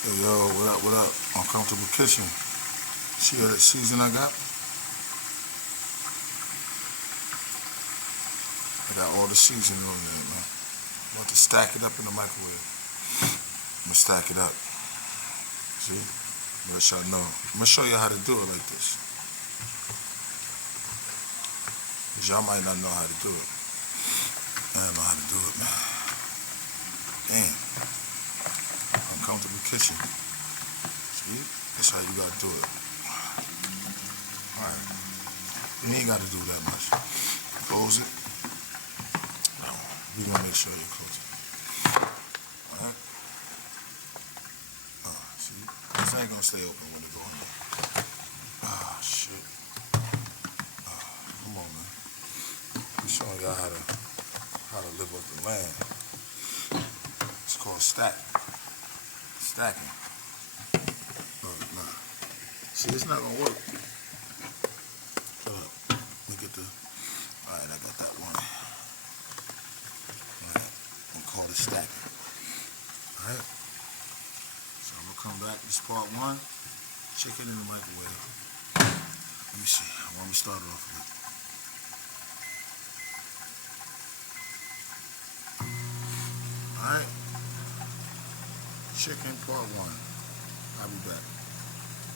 Hey, yo, what up, what up? Uncomfortable Kitchen. See that season I got? I got all the seasoning on there, man. I'm about to stack it up in the microwave. I'm gonna stack it up. See? Let y'all know. I'm gonna show you how to do it like this. Cause y'all might not know how to do it. I don't know how to do it, man. Damn. Uncomfortable Kitchen. See? That's how you gotta do it. Alright. You ain't gotta do that much. Close it. No. We gonna make sure you close it. Alright? See? This ain't gonna stay open when it go in there. Ah, shit. Come on, man. I'm showing y'all how to live up the land. It's called stacking. No. See, it's not gonna work. Shut up. Let me get the. Alright, I got that one. Alright. I'm gonna call it stacking. Alright. So I'm gonna come back. This is part one. Chicken in the microwave. Let me see. Why don't we start it off with? Alright. Chicken part one. I'll be back.